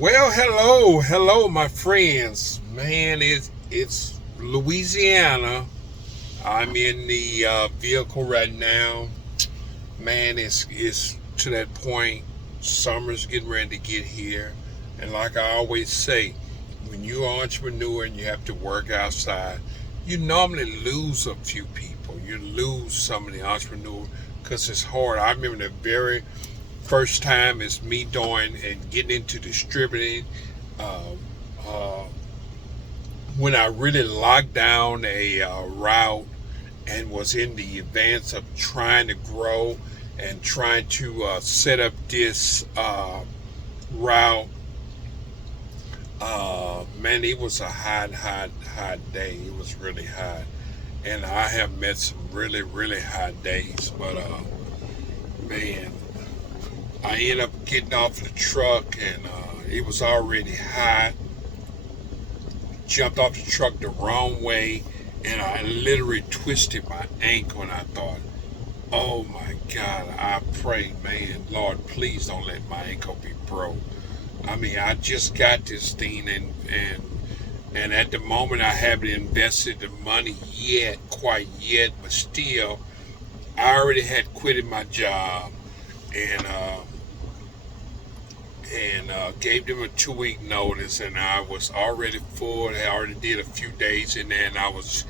Well, hello, my friends. Man, it's Louisiana. I'm in the vehicle right now. Man, it's to that point. Summer's getting ready to get here, and like I always say, when you're an entrepreneur and you have to work outside, you normally lose a few people. You lose some of the entrepreneurs because it's hard. I remember the very first time is me doing and getting into distributing. Uh, uh, when I really locked down a route and was in the advance of trying to grow and trying to set up this route, man, it was a hot day. It was really hot. And I have met some really hot days. But, man, I ended up getting off the truck and it was already hot. Jumped off the truck the wrong way and I literally twisted my ankle and I thought, oh my God, I prayed, man, Lord, please don't let my ankle be broke. I mean, I just got this thing and at the moment I haven't invested the money yet, quite yet, but still, I already had quitted my job and gave them a 2 week notice, and I was already full. I already did a few days in there, and I was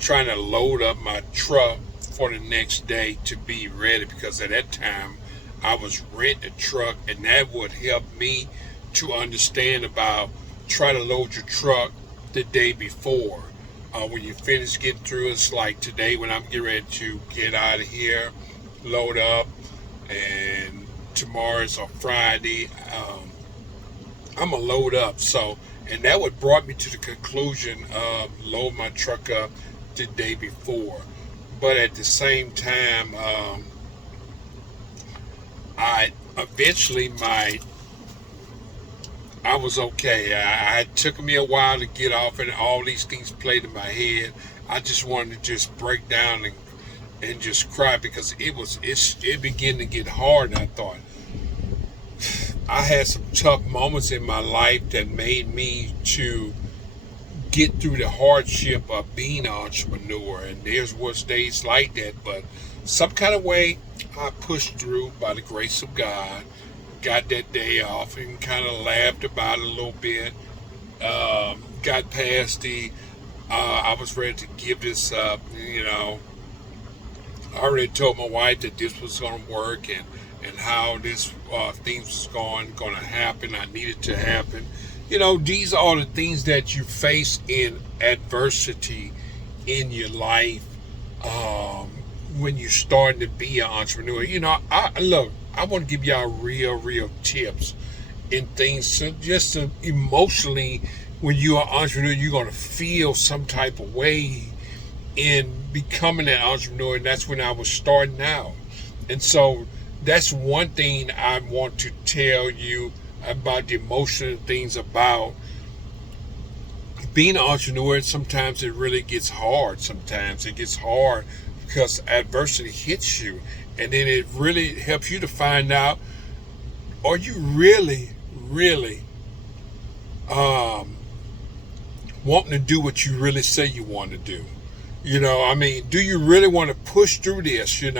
trying to load up my truck for the next day to be ready because at that time I was renting a truck, and that would help me to understand about try to load your truck the day before. When you finish getting through, it's like today when I'm getting ready to get out of here, load up, and tomorrow's a Friday. I'm gonna load up. So, and that would brought me to the conclusion of load my truck up the day before. But at the same time, I eventually I was okay. It took me a while to get off, and all these things played in my head. I just wanted to just break down and just cry because it began to get hard. And I thought I had some tough moments in my life that made me to get through the hardship of being an entrepreneur, and was days like that, but some kind of way I pushed through by the grace of God, got that day off and kind of laughed about it a little bit, got past I was ready to give this up, I already told my wife that this was going to work and how this things was going to happen. I needed to happen. These are the things that you face in adversity in your life when you're starting to be an entrepreneur. I want to give y'all real tips and things just to emotionally, when you're an entrepreneur, you're going to feel some type of way in becoming an entrepreneur, and that's when I was starting out. And so that's one thing I want to tell you about the emotional things about being an entrepreneur. Sometimes it really gets hard. Sometimes it gets hard because adversity hits you, and then it really helps you to find out, are you really wanting to do what you really say you want to do? Do you really want to push through this? And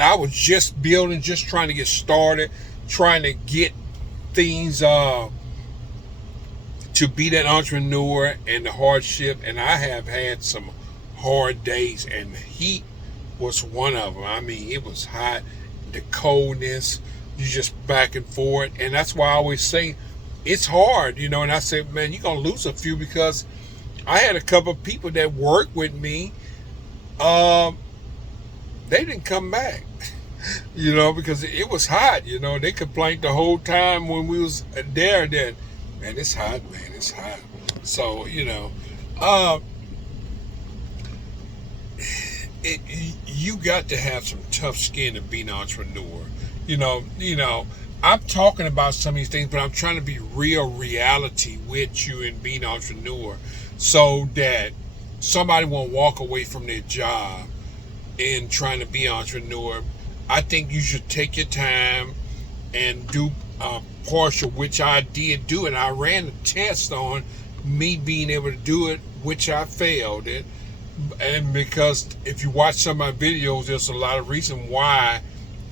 I was just building, just trying to get started, trying to get things to be that entrepreneur and the hardship. And I have had some hard days, and heat was one of them. I mean, it was hot, the coldness, you just back and forth. And that's why I always say it's hard, and I said, man, you're going to lose a few because I had a couple of people that worked with me. They didn't come back, because it was hot. They complained the whole time when we was there that, man, it's hot, man, it's hot. So, you got to have some tough skin to be an entrepreneur. I'm talking about some of these things, but I'm trying to be reality with you and being an entrepreneur so that somebody won't walk away from their job in trying to be an entrepreneur. I think you should take your time and do partial, which I did do, and I ran a test on me being able to do it, which I failed it. And because if you watch some of my videos, there's a lot of reason why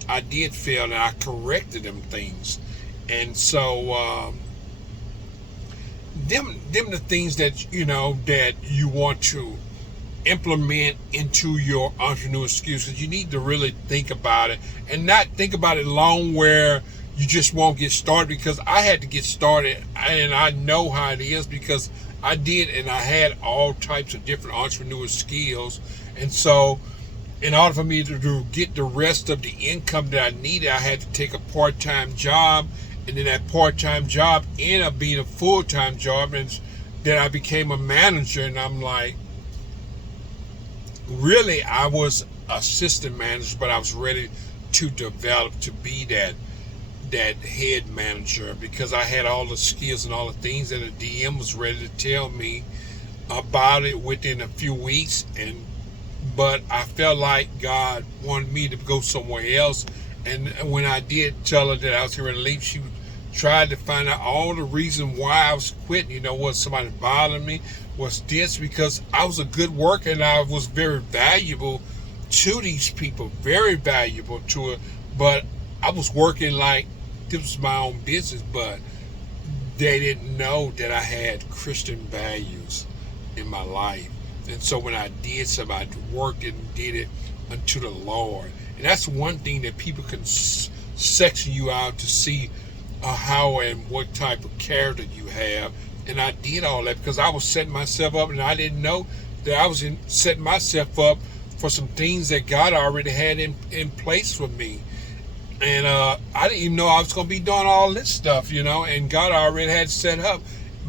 I did fail, and I corrected them things. And so them the things that that you want to implement into your entrepreneur skills, because you need to really think about it and not think about it long where you just won't get started. Because I had to get started, and I know how it is because I did, and I had all types of different entrepreneur skills. And so in order for me to get the rest of the income that I needed, I had to take a part-time job, and then that part-time job ended up being a full-time job, and then I became a manager. And I'm like, really, I was assistant manager, but I was ready to develop to be that head manager, because I had all the skills and all the things, and the DM was ready to tell me about it within a few weeks. But I felt like God wanted me to go somewhere else. And when I did tell her that I was going to leave, she tried to find out all the reason why I was quitting. Was somebody bothering me? Was this because I was a good worker and I was very valuable to these people, very valuable to it. But I was working like this was my own business, but they didn't know that I had Christian values in my life. And so when I did something, I worked and did it unto the Lord. And that's one thing that people can section you out to see how and what type of character you have. And I did all that because I was setting myself up, and I didn't know that I was setting myself up for some things that God already had in place for me. And I didn't even know I was going to be doing all this stuff, and God already had set up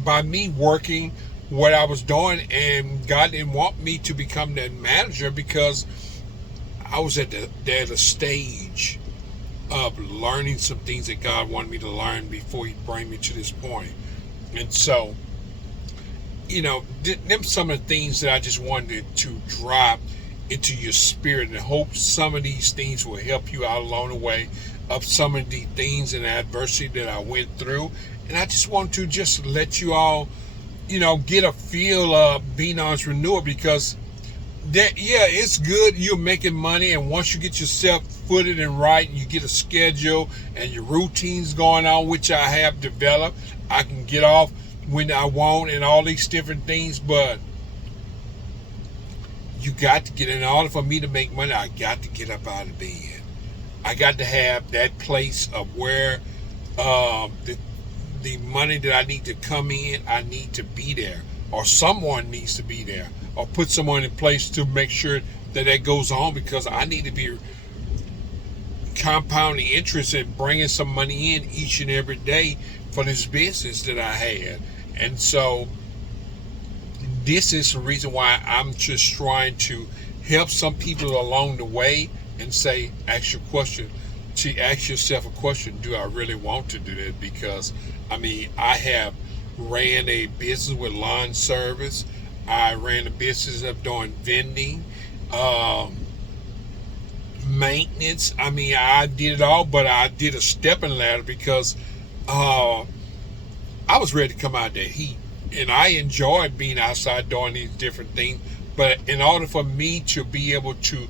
by me working what I was doing. And God didn't want me to become that manager because I was at the stage of learning some things that God wanted me to learn before He bring me to this point. And so, them some of the things that I just wanted to drop into your spirit, and hope some of these things will help you out along the way of some of the things and adversity that I went through. And I just want to just let you all, get a feel of being an entrepreneur, because it's good. You're making money, and once you get yourself footed and right, and you get a schedule and your routines going on, which I have developed, I can get off when I want and all these different things. But you got to get, in order for me to make money, I got to get up out of bed. I got to have that place of where the money that I need to come in, I need to be there, or someone needs to be there, or put someone in place to make sure that goes on, because I need to be compounding interest and bringing some money in each and every day for this business that I had. And so this is the reason why I'm just trying to help some people along the way and say, ask yourself a question. Do I really want to do that? Because, I have ran a business with lawn service. I ran a business of doing vending, maintenance. I did it all, but I did a stepping ladder because I was ready to come out of that heat. And I enjoyed being outside doing these different things. But in order for me to be able to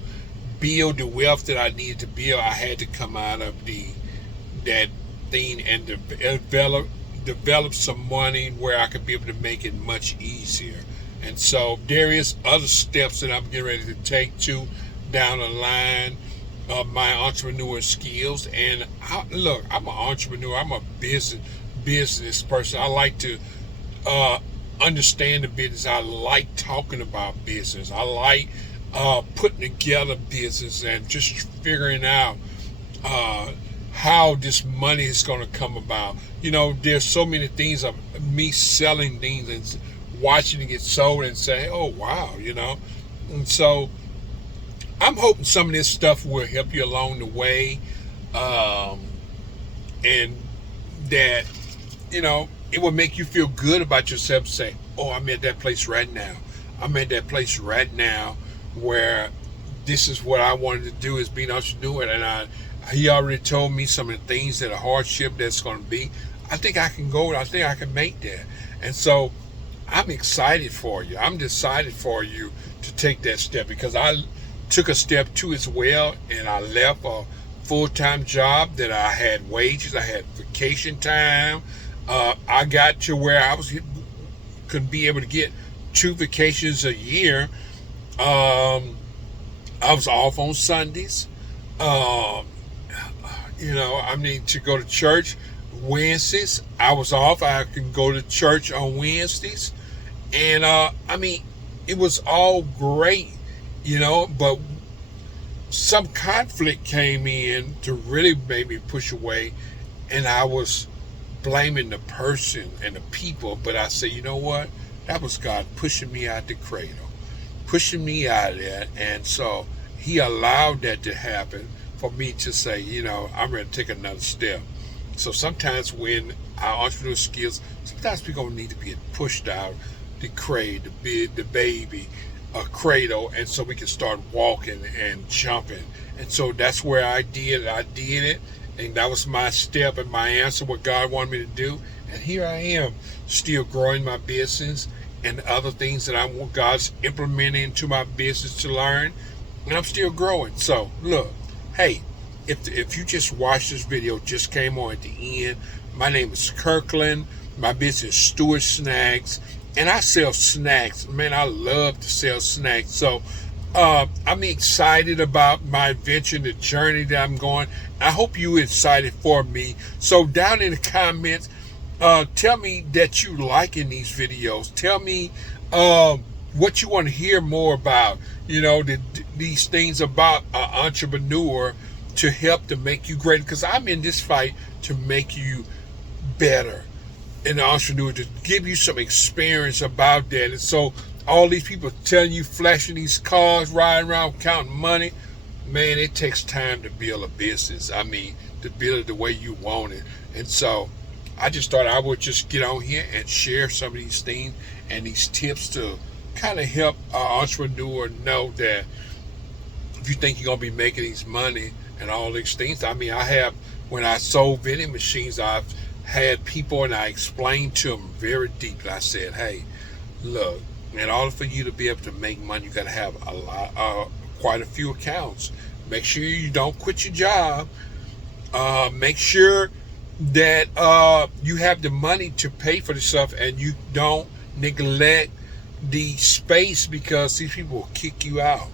build the wealth that I needed to build, I had to come out of that thing and develop some money where I could be able to make it much easier. And so there is other steps that I'm getting ready to take to down the line of my entrepreneur skills. And look, I'm an entrepreneur. I'm a business person. I like to understand the business. I like talking about business. I like putting together business and just figuring out how this money is going to come about. There's so many things of me selling things and watching it get sold and say, oh wow, and so I'm hoping some of this stuff will help you along the way, and that it will make you feel good about yourself. Say, oh, I'm at that place right now. I'm at that place right now where this is what I wanted to do, is be an entrepreneur, and I He already told me some of the things that a hardship that's going to be. I think I can go. I think I can make that. And so I'm excited for you. I'm decided for you to take that step, because I took a step too as well, and I left a full-time job that I had wages, I had vacation time. I got to where could be able to get 2 vacations a year. I was off on Sundays. I need to go to church Wednesdays. I was off. I can go to church on Wednesdays. And, it was all great, but some conflict came in to really make me push away. And I was blaming the person and the people. But I said, you know what? That was God pushing me out the cradle, pushing me out of that. And so he allowed that to happen for me to say, I'm ready to take another step. So sometimes when our entrepreneurial skills, sometimes we're going to need to be pushed out the cradle, the baby, a cradle, and so we can start walking and jumping. And so that's where I did it. And that was my step and my answer, what God wanted me to do. And here I am, still growing my business and other things that God's implementing into my business to learn. And I'm still growing. So look, hey, if you just watched this video, just came on at the end, my name is Kirkland. My business is Stewart Snacks, and I sell snacks. Man, I love to sell snacks. So I'm excited about my adventure, the journey that I'm going. I hope you're excited for me. So down in the comments, tell me that you liking these videos. Tell me what you want to hear more about. These things about an entrepreneur to help to make you greater. Because I'm in this fight to make you better in the entrepreneur, to give you some experience about that. And so all these people telling you, flashing these cars, riding around counting money, man, it takes time to build a business. To build it the way you want it. And so I just thought I would just get on here and share some of these things and these tips to kind of help an entrepreneur know that if you think you're going to be making these money and all these things. When I sold vending machines, I've had people and I explained to them very deeply. I said, hey, look, in order for you to be able to make money, you got to have quite a few accounts. Make sure you don't quit your job. Make sure that you have the money to pay for the stuff, and you don't neglect the space, because these people will kick you out.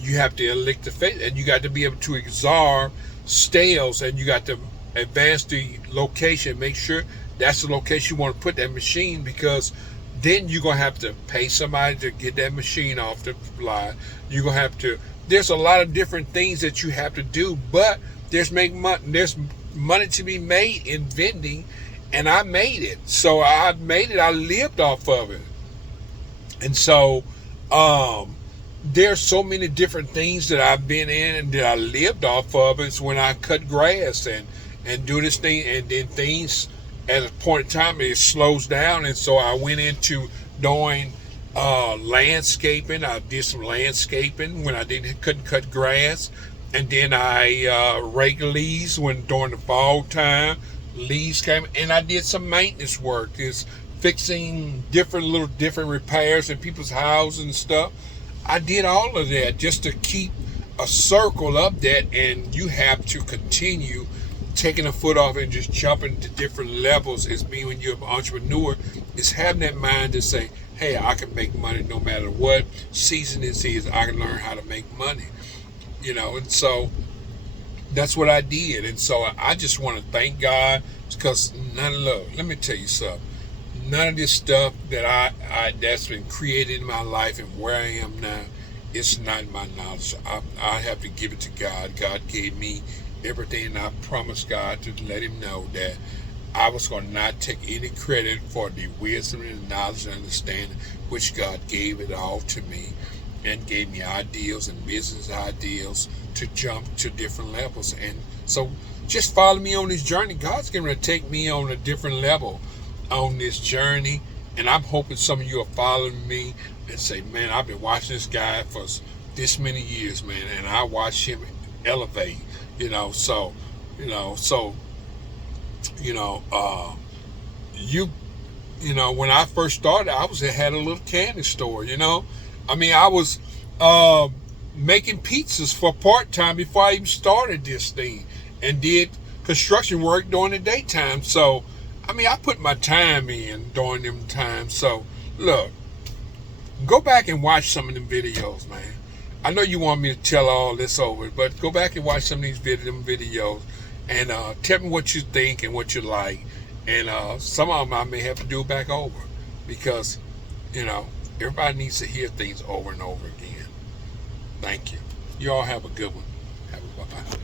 You have to elect the face, and you got to be able to absorb stales, and you got to advance the location. Make sure that's the location you want to put that machine, because then you're going to have to pay somebody to get that machine off the line. You're going to have to, there's a lot of different things that you have to do, but there's money to be made in vending, and I made it. So I made it. I lived off of it. And so there's so many different things that I've been in and that I lived off of. It's when I cut grass and do this thing, and then things at a point in time it slows down, and so I went into doing landscaping. I did some landscaping when I couldn't cut grass, and then I raked leaves during the fall time. Leaves came, and I did some maintenance work. It's fixing different repairs in people's houses and stuff. I did all of that just to keep a circle of that, and you have to continue taking a foot off and just jumping to different levels. It's me when you're an entrepreneur, is having that mind to say, hey, I can make money no matter what season this is. I can learn how to make money, and so that's what I did. And so I just want to thank God, because let me tell you something. None of this stuff that that's been created in my life and where I am now, it's not my knowledge. I have to give it to God. God gave me everything, and I promised God to let him know that I was going to not take any credit for the wisdom and knowledge and understanding which God gave it all to me, and gave me ideals and business ideals to jump to different levels. And so just follow me on this journey. God's going to take me on a different level on this journey, and I'm hoping some of you are following me and say, man, I've been watching this guy for this many years, man, and I watch him elevate. you know. So, so you know, you when I first started, had a little candy store. I mean, I was uh, making pizzas for part time before I even started this thing, and did construction work during the daytime. So, I mean, I put my time in during them times. So, look, go back and watch some of them videos, man. I know you want me to tell all this over, but go back and watch some of these videos, and tell me what you think and what you like. And some of them I may have to do back over, because everybody needs to hear things over and over again. Thank you. You all have a good one. Have a bye-bye.